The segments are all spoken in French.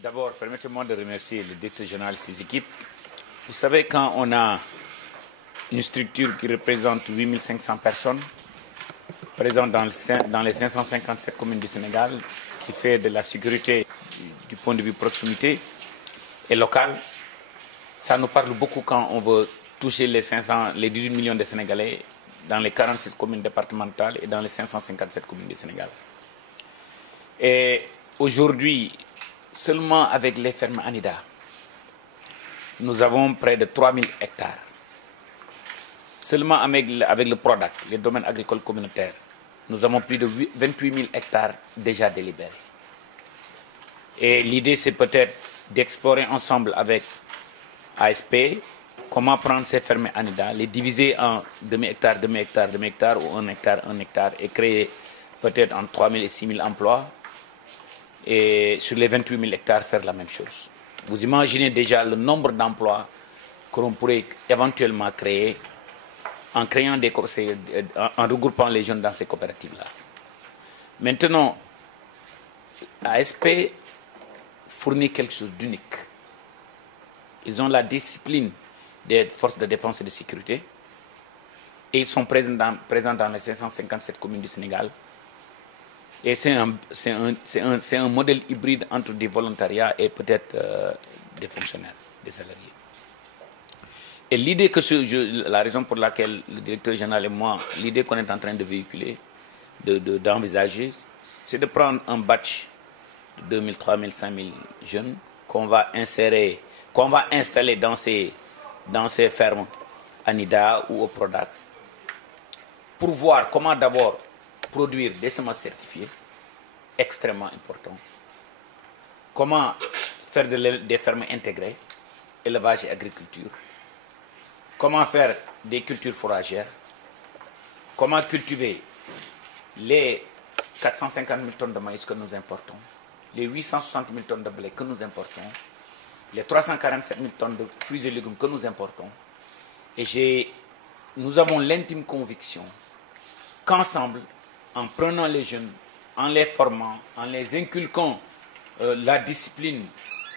D'abord, permettez-moi de remercier le directeur général et ses équipes. Vous savez, quand on a une structure qui représente 8500 personnes, présente dans les 557 communes du Sénégal, qui fait de la sécurité du point de vue proximité et local, ça nous parle beaucoup quand on veut toucher les 18 millions de Sénégalais dans les 46 communes départementales et dans les 557 communes du Sénégal. Et aujourd'hui, seulement avec les fermes Anida, nous avons près de 3000 hectares. Seulement avec le PRODAC, les domaines agricoles communautaires, nous avons plus de 28 000 hectares déjà délibérés. Et l'idée, c'est peut-être d'explorer ensemble avec ASP comment prendre ces fermes Anida, les diviser en demi-hectare, demi-hectare, demi-hectare ou un hectare, et créer peut-être entre 3 000 et 6 000 emplois. Et sur les 28 000 hectares, faire la même chose. Vous imaginez déjà le nombre d'emplois que l'on pourrait éventuellement créer en regroupant les jeunes dans ces coopératives-là. Maintenant, ASP fournit quelque chose d'unique. Ils ont la discipline des forces de défense et de sécurité et ils sont présents dans les 557 communes du Sénégal. Et c'est un modèle hybride entre des volontariats et peut-être des fonctionnaires, des salariés. Et l'idée la raison pour laquelle le directeur général et moi, l'idée qu'on est en train de véhiculer, d'envisager, c'est de prendre un batch de 2000, 3000, 5000 jeunes qu'on va installer dans ces fermes Anida ou au PRODAC pour voir comment d'abord produire des semences certifiées, extrêmement important. Comment faire des fermes intégrées, élevage et agriculture. Comment faire des cultures fourragères. Comment cultiver les 450 000 tonnes de maïs que nous importons, les 860 000 tonnes de blé que nous importons, les 347 000 tonnes de fruits et légumes que nous importons. Et nous avons l'intime conviction qu'ensemble, en prenant les jeunes, en les formant, en les inculquant la discipline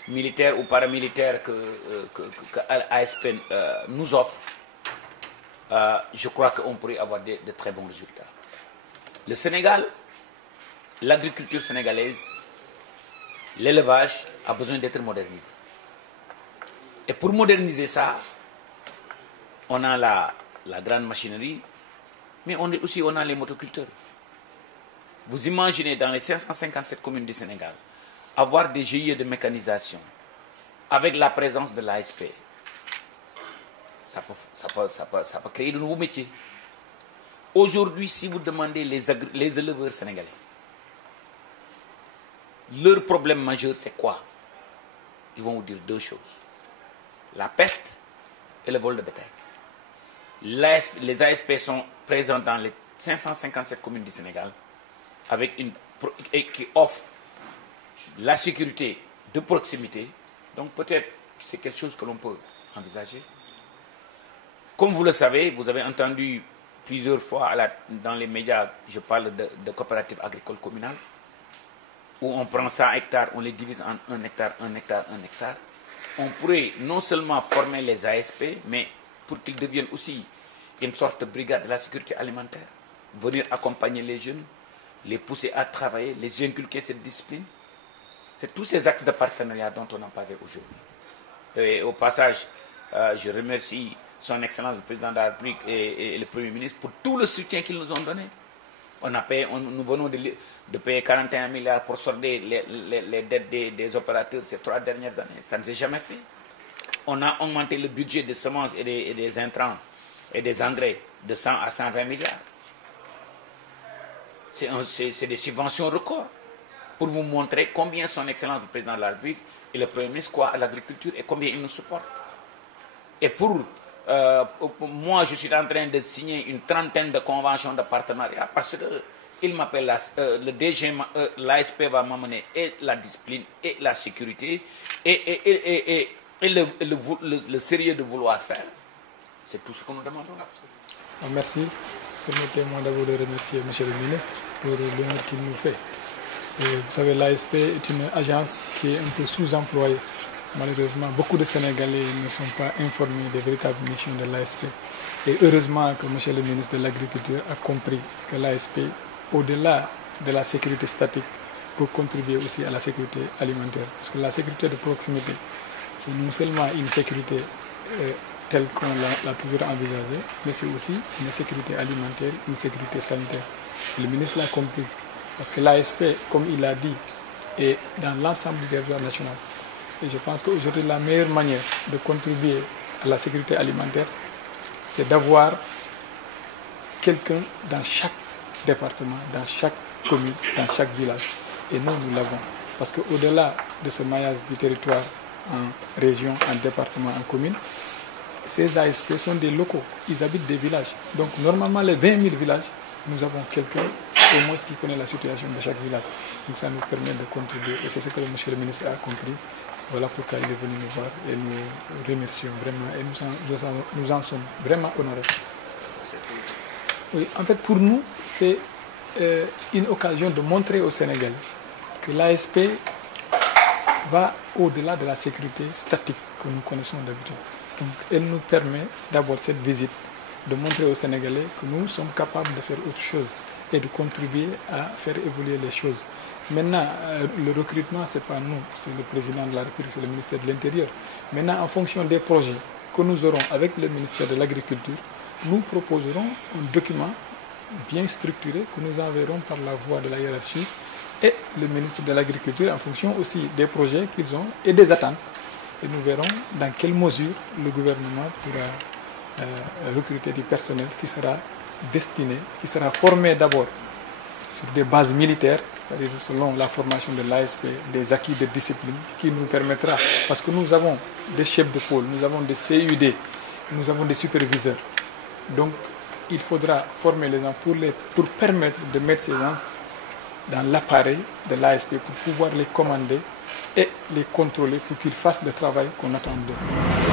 militaire ou paramilitaire que ASP nous offre, je crois qu'on pourrait avoir de très bons résultats. Le Sénégal, l'agriculture sénégalaise, l'élevage a besoin d'être modernisé. Et pour moderniser ça, on a la grande machinerie, mais on a les motoculteurs. Vous imaginez dans les 557 communes du Sénégal, avoir des GIE de mécanisation avec la présence de l'ASP, ça peut créer de nouveaux métiers. Aujourd'hui, si vous demandez les éleveurs sénégalais, leur problème majeur, c'est quoi? Ils vont vous dire deux choses. La peste et le vol de bétail. Les ASP sont présents dans les 557 communes du Sénégal qui offrent la sécurité de proximité. Donc peut-être c'est quelque chose que l'on peut envisager. Comme vous le savez, vous avez entendu plusieurs fois dans les médias, je parle de coopératives agricoles communales, où on prend 100 hectares, on les divise en 1 hectare, 1 hectare, 1 hectare. On pourrait non seulement former les ASP, mais pour qu'ils deviennent aussi une sorte de brigade de la sécurité alimentaire, venir accompagner les jeunes, les pousser à travailler, les inculquer cette discipline. C'est tous ces axes de partenariat dont on en parle aujourd'hui. Et au passage, je remercie son Excellence le Président de la République et le Premier ministre pour tout le soutien qu'ils nous ont donné. Nous venons de payer 41 milliards pour solder les dettes des opérateurs ces 3 dernières années. Ça ne s'est jamais fait. On a augmenté le budget des semences et des intrants et des engrais de 100 à 120 milliards. C'est des subventions records pour vous montrer combien son Excellence le Président de la République et le Premier ministre croient à l'agriculture et combien ils nous supportent. Et pour moi, je suis en train de signer une trentaine de conventions de partenariat parce que il m'appelle, le DG, l'ASP va m'amener et la discipline et la sécurité et le sérieux de vouloir faire. C'est tout ce que nous demandons. Merci. Permettez-moi d'abord de remercier M. le ministre pour l'honneur qu'il nous fait. Et vous savez, l'ASP est une agence qui est un peu sous-employée. Malheureusement, beaucoup de Sénégalais ne sont pas informés des véritables missions de l'ASP. Et heureusement que M. le ministre de l'Agriculture a compris que l'ASP, au-delà de la sécurité statique, peut contribuer aussi à la sécurité alimentaire. Parce que la sécurité de proximité, c'est non seulement une sécurité telle qu'on l'a toujours envisagée, mais c'est aussi une sécurité alimentaire, une sécurité sanitaire. Le ministre l'a compris. Parce que l'ASP, comme il l'a dit, est dans l'ensemble du territoire national. Et je pense qu'aujourd'hui, la meilleure manière de contribuer à la sécurité alimentaire, c'est d'avoir quelqu'un dans chaque département, dans chaque commune, dans chaque village. Et nous l'avons. Parce qu'au-delà de ce maillage du territoire en région, en département, en commune, ces ASP sont des locaux. Ils habitent des villages. Donc normalement, les 20 000 villages, nous avons quelqu'un au moins qui connaît la situation de chaque village. Donc ça nous permet de contribuer. Et c'est ce que le monsieur le ministre a compris. Voilà pourquoi il est venu nous voir et nous remercions vraiment. Et nous en sommes vraiment honorés. Oui, en fait, pour nous, c'est une occasion de montrer au Sénégal que l'ASP va au-delà de la sécurité statique que nous connaissons d'habitude. Donc, elle nous permet d'abord cette visite, de montrer aux Sénégalais que nous sommes capables de faire autre chose et de contribuer à faire évoluer les choses. Maintenant, le recrutement, ce n'est pas nous, c'est le président de la République, c'est le ministère de l'Intérieur. Maintenant, en fonction des projets que nous aurons avec le ministère de l'Agriculture, nous proposerons un document bien structuré que nous enverrons par la voie de la hiérarchie et le ministre de l'Agriculture en fonction aussi des projets qu'ils ont et des attentes. Et nous verrons dans quelle mesure le gouvernement pourra recruter du personnel qui sera destiné, qui sera formé d'abord sur des bases militaires, c'est-à-dire selon la formation de l'ASP, des acquis de discipline, qui nous permettra, parce que nous avons des chefs de pôle, nous avons des CUD, nous avons des superviseurs. Donc, il faudra former les gens pour permettre de mettre ces gens dans l'appareil de l'ASP, pour pouvoir les commander et les contrôler pour qu'ils fassent le travail qu'on attend d'eux.